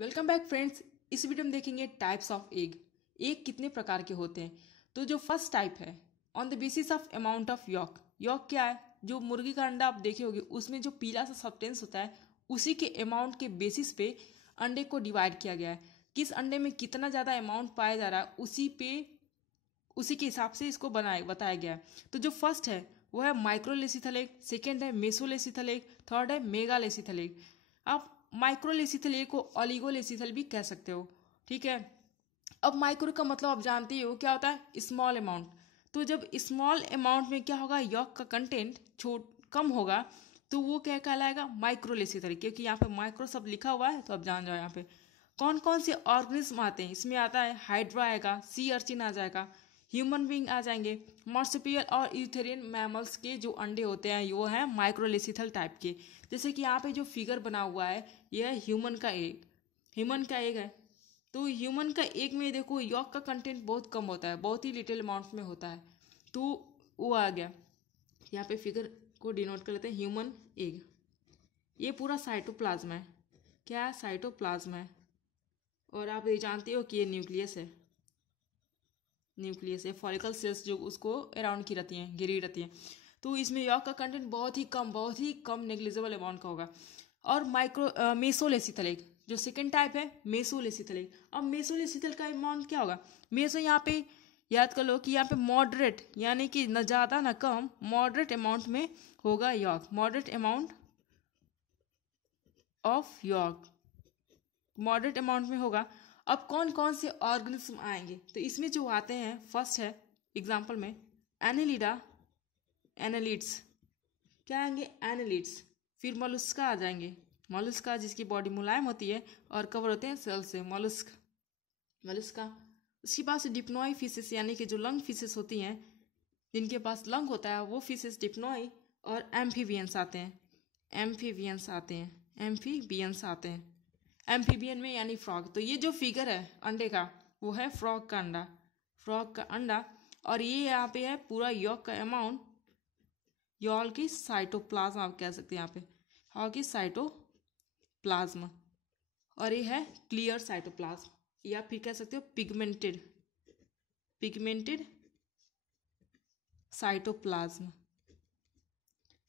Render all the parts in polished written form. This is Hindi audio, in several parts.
Welcome back friends. इस वीडियो में देखेंगे टाइप्स ऑफ एग। एग कितने प्रकार के होते हैं। तो जो फर्स्ट टाइप है, on the basis of amount of yolk. Yolk क्या है? जो मुर्गी का अंडा आप देखे होगे उसमें जो पीला सा सब्सटेंस होता है, उसी के अमाउंट के बेसिस पे अंडे को डिवाइड किया गया है। किस अंडे में कितना ज़्यादा अमाउंट पाया जा रहा है उसी के हिसाब से इसको बताया गया है। तो जो फर्स्ट है वो है माइक्रोलेसिथल एग, सेकेंड है मेसोलेसिथल एग, थर्ड है मेगालेसिथल एग। आप माइक्रोलेसिथल एग को ऑलिगोलेसिथल भी कह सकते हो। ठीक है। अब माइक्रो का मतलब आप जानते ही हो क्या होता है, स्मॉल अमाउंट। तो जब स्मॉल अमाउंट में क्या होगा, यॉक का कंटेंट कम होगा, तो वो क्या कहलाएगा, माइक्रोलेसिथल। क्योंकि यहाँ पे माइक्रो सब लिखा हुआ है तो आप जान जाओ यहाँ पे कौन कौन से ऑर्गेनिज्म आते हैं। इसमें आता है हाइड्रा आएगा, सी अर्चिन आ जाएगा, ह्यूमन बींग आ जाएंगे, मार्सुपियल और यूथेरियन मैमल्स के जो अंडे होते हैं वो हैं माइक्रोलेसिथल टाइप के। जैसे कि यहाँ पे जो फिगर बना हुआ है यह है ह्यूमन का एग। ह्यूमन का एग है। तो ह्यूमन का एग में देखो यॉक का कंटेंट बहुत कम होता है, बहुत ही लिटिल अमाउंट में होता है। तो वो आ गया। यहाँ पे फिगर को डिनोट कर लेते हैं ह्यूमन एग। ये पूरा साइटोप्लाज्म है। क्या है? साइटोप्लाज्म है। और आप ये जानते हो कि ये न्यूक्लियस है। न्यूक्लियस है, फॉलिकल सेल्स जो उसको अराउंड की रहती हैं, घिरी रहती हैं। तो इसमें यॉक का कंटेंट बहुत ही कम नेग्लिजिबल अमाउंट का होगा। और मेसोलेसिथल एग जो सेकेंड टाइप है, मेसोलेसिथल एग। अब मेसोलेसिथल का अमाउंट क्या होगा? मेसो यहाँ पे याद कर लो कि यहाँ पे मॉडरेट, यानी कि न ज़्यादा न कम, मॉडरेट अमाउंट में होगा yolk. Moderate amount of yolk, moderate amount में होगा। अब कौन कौन से ऑर्गेनिज्म आएंगे? तो इसमें जो आते हैं, फर्स्ट है एग्जाम्पल में एनेलिडा, एनालिड्स। क्या आएंगे? एनालिड्स। फिर मोलस्का आ जाएंगे। मोलस्का जिसकी बॉडी मुलायम होती है और कवर होते हैं सेल से, मोलस्क, मोलस्का। उसके पास डिप्नोई फिशेस, यानी कि जो लंग फिशेस होती हैं, जिनके पास लंग होता है वो फिशेस डिप्नोई। और एम्फीबियंस आते हैं, एम्फीबियंस आते हैं, एम्फीबियंस आते हैं। एम्फीबियन में यानी फ्रॉग। तो ये जो फिगर है अंडे का वो है फ्रॉग का अंडा, फ्रॉग का अंडा। और ये यहाँ पे है पूरा यॉक का अमाउंट, यॉल की साइटोप्लाज्म आप कह सकते हैं यहाँ पे, हॉल की साइटोप्लाज्म। और ये है क्लियर साइटोप्लाज्म, या फिर कह सकते हो पिगमेंटेड, पिगमेंटेड साइटोप्लाज्म,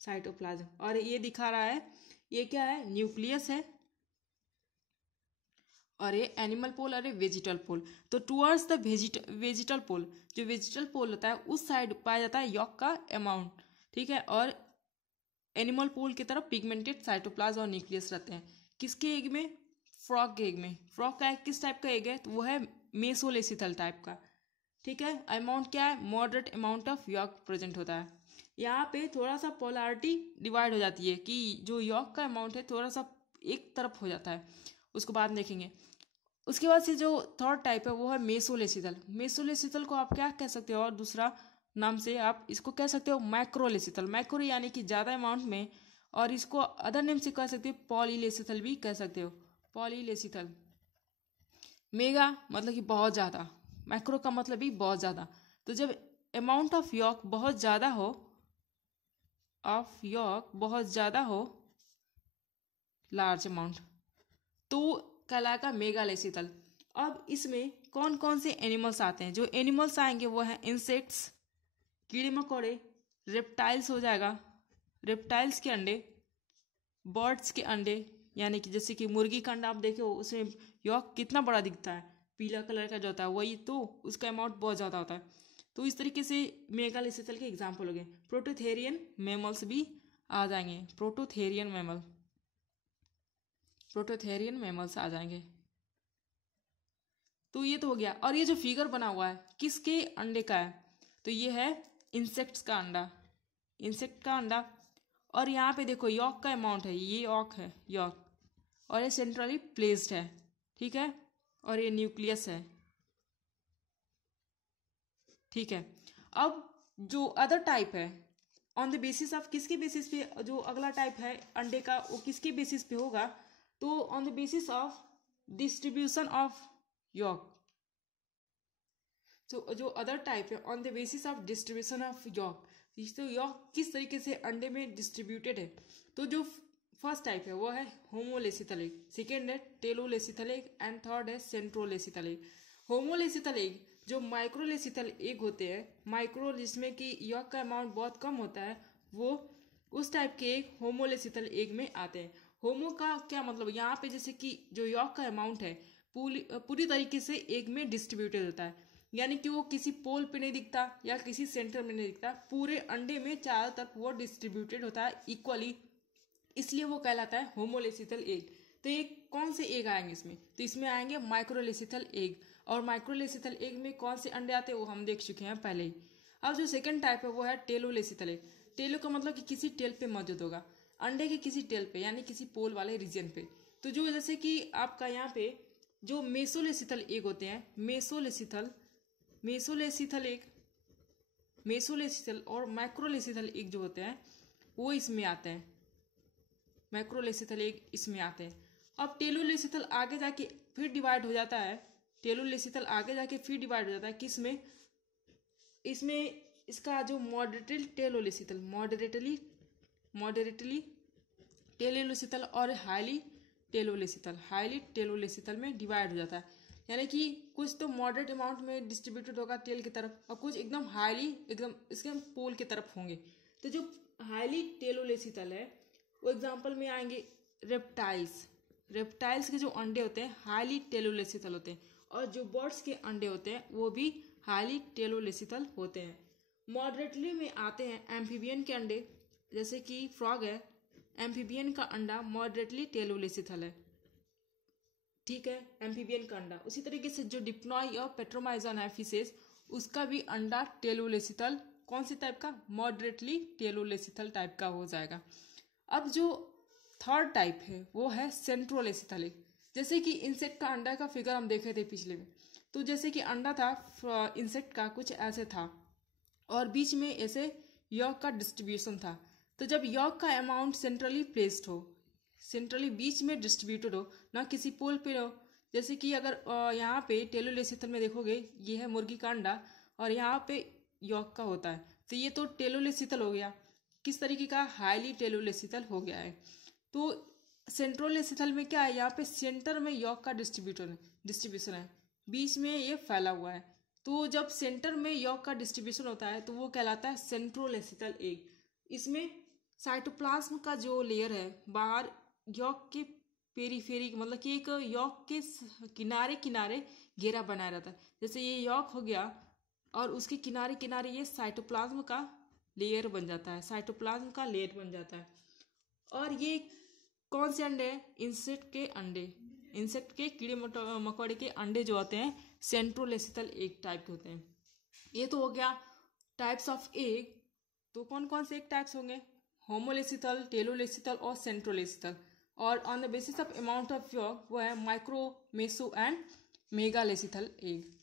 साइटोप्लाज्म। और ये दिखा रहा है ये क्या है, न्यूक्लियस है। और ये एनिमल पोल और ये वेजिटल पोल। तो टुवर्ड्स द वेजिटल पोल, जो वेजिटल पोल होता है उस साइड पाया जाता है यॉक का अमाउंट। ठीक है। और एनिमल पोल की तरफ पिगमेंटेड साइटोप्लाज्म और न्यूक्लियस रहते हैं। किसके एग में? फ्रॉग के एग में। फ्रॉग का एग किस टाइप का एग है? तो वो है मेसोलेसिथल टाइप का। ठीक है। अमाउंट क्या है? Moderate amount of York present होता है। यहाँ पे थोड़ा सा पोलैरिटी डिवाइड हो जाती है कि जो यॉक का अमाउंट है थोड़ा सा एक तरफ हो जाता है, उसको बाद में देखेंगे। उसके बाद से जो थर्ड टाइप है वो है मेसोलेसिथल। मेसोलेसिथल को आप क्या कह सकते हो, और दूसरा नाम से आप इसको कह सकते हो मैक्रोलेसिथल। मैक्रो यानी कि ज़्यादा अमाउंट में। और इसको अदर नेम से कह सकते हो पॉलीलेसिथल भी कह सकते हो, पॉलीलेसिथल। मेगा मतलब कि बहुत ज़्यादा, मैक्रो का मतलब भी बहुत ज़्यादा। तो जब अमाउंट ऑफ यॉक बहुत ज़्यादा हो, ऑफ यॉक बहुत ज़्यादा हो, लार्ज अमाउंट, तो कहलाएगा मेगालेसिथल। अब इसमें कौन कौन से एनिमल्स आते हैं? जो एनिमल्स आएंगे वो हैं इंसेक्ट्स, कीड़े मकोड़े, रेप्टाइल्स हो जाएगा, रेप्टाइल्स के अंडे, बर्ड्स के अंडे, यानी कि जैसे कि मुर्गी का अंडा आप देखे हो उसमें यॉक कितना बड़ा दिखता है, पीला कलर का जो होता है वही, तो उसका अमाउंट बहुत ज़्यादा होता है। तो इस तरीके से मेगालेसिथल के एग्जाम्पल हो गए। प्रोटोथेरियन मैमल्स भी आ जाएंगे, प्रोटोथेरियन मैमल, प्रोटोथेरियन मैमल्स आ जाएंगे। तो ये तो हो गया। और ये जो फिगर बना हुआ है किसके अंडे का है? तो ये है इंसेक्ट्स का अंडा, इंसेक्ट का अंडा। और यहाँ पे देखो यॉक का अमाउंट है, ये यॉक है, यॉक। और ये सेंट्रली प्लेस्ड है। ठीक है। और ये न्यूक्लियस है। ठीक है। अब जो अदर टाइप है, ऑन द बेसिस ऑफ किसके बेसिस पे, जो अगला टाइप है अंडे का वो किसके बेसिस पे होगा? तो on the basis of distribution of York. तो जो अदर टाइप है on the basis of distribution of York, तो यॉक किस तरीके से अंडे में डिस्ट्रीब्यूटेड है। तो जो फर्स्ट टाइप है वो है होमोलेसिथल एग, सेकेंड है टेलोलेसिथल एग एंड थर्ड है सेंट्रोलेसिथल एग। होमोलेसिथल एग जो माइक्रोलेसिथल एग होते हैं, माइक्रो जिसमें कि यॉक का अमाउंट बहुत कम होता है, वो उस टाइप के एग होमोलेसिथल एग में आते हैं। होमो का क्या मतलब, यहाँ पे जैसे कि जो यॉक का अमाउंट है पूरी तरीके से एग में डिस्ट्रीब्यूटेड होता है, यानी कि वो किसी पोल पे नहीं दिखता या किसी सेंटर में नहीं दिखता, पूरे अंडे में चारों तरफ वो डिस्ट्रीब्यूटेड होता है इक्वली, इसलिए वो कहलाता है होमोलेसिथल एग। तो ये कौन से एग आएंगे इसमें, तो इसमें आएंगे माइक्रोलेसिथल एग, और माइक्रोलेसिथल एग में कौन से अंडे आते हैं वो हम देख चुके हैं पहले ही। अब जो सेकंड टाइप है वो है टेलोलेसिथल एग। टेलो का मतलब कि किसी टेल पे मौजूद होगा, अंडे के किसी टेल पे यानी किसी पोल वाले रीजन पे। तो जो जैसे कि आपका यहाँ पे जो मेसोलेसिथल एग होते हैं, मेसोलेसिथल और माइक्रोलेसिथल एग जो होते हैं वो इसमें आते हैं, माइक्रोलेसिथल एग इसमें आते हैं। अब टेलोलेसिथल आगे जाके फिर डिवाइड हो जाता है, टेलोलेसिथल आगे जाके फिर डिवाइड हो जाता है किसमें, इसमें इसका जो मॉडरेटली टेलोलेसिथल और हाईली टेलोलेसिथल में डिवाइड हो जाता है। यानी कि कुछ तो मॉडरेट अमाउंट में डिस्ट्रीब्यूटेड होगा टेल की तरफ, और कुछ एकदम हाईली एकदम इसके पोल की तरफ होंगे। तो जो हाईली टेलोलेसिथल है वो एग्जांपल में आएंगे रेप्टाइल्स के जो अंडे होते हैं हाईली टेलोलेसिथल होते हैं, और जो बर्ड्स के अंडे होते हैं वो भी हाईली टेलोलेसिथल होते हैं। मॉडरेटली में आते हैं एम्फीबियन के अंडे, जैसे कि फ्रॉग है, एम्फीबियन का अंडा मॉडरेटली टेलोलेसिथल है, ठीक है, एम्फीबियन का अंडा। उसी तरीके से जो डिप्नॉय और पेट्रोमाइजन है फिशेस, उसका भी अंडा टेलोलेसिथल कौन से टाइप का, मॉडरेटली टेलोलेसिथल टाइप का हो जाएगा। अब जो थर्ड टाइप है वो है सेंट्रोलेसिथल एग। जैसे कि इंसेक्ट का अंडा का फिगर हम देखे थे पिछले में, तो जैसे कि अंडा था इंसेक्ट का कुछ ऐसे था, और बीच में ऐसे यॉक का डिस्ट्रीब्यूशन था। तो जब यॉक का अमाउंट सेंट्रली प्लेस्ड हो, सेंट्रली बीच में डिस्ट्रीब्यूटेड हो, ना किसी पोल पे हो, जैसे कि अगर यहाँ पे टेलोलेसिथल में देखोगे ये है मुर्गी का अंडा और यहाँ पे यॉक का होता है, तो ये तो टेलोलेसिथल हो गया, किस तरीके का, हाईली टेलोलेसिथल हो गया है। तो सेंट्रोलेसिथल में क्या है, यहाँ पे सेंटर में यॉक का डिस्ट्रीब्यूशन है, बीच में ये फैला हुआ है। तो जब सेंटर में यॉक का डिस्ट्रीब्यूशन होता है तो वो कहलाता है सेंट्रोलेसिथल एग। इसमें साइटोप्लाज्म का जो लेयर है बाहर यॉक के पेरीफेरी, मतलब कि एक यॉक के किनारे किनारे घेरा बनाया रहता है। जैसे ये यॉक हो गया और उसके किनारे किनारे ये साइटोप्लाज्म का लेयर बन जाता है, साइटोप्लाज्म का लेयर बन जाता है। और ये कौन से अंडे हैं, इंसेक्ट के कीड़े मकोड़े के अंडे जो होते हैं सेंट्रोलेसिथल एग टाइप के होते हैं। ये तो हो गया टाइप्स ऑफ एग। तो कौन कौन से एग टाइप्स होंगे, होमोलेसिथल, टेलोलेसिथल और सेंट्रोलेसिथल। और on the basis of amount of York वो है micro, meso and megalecithal egg.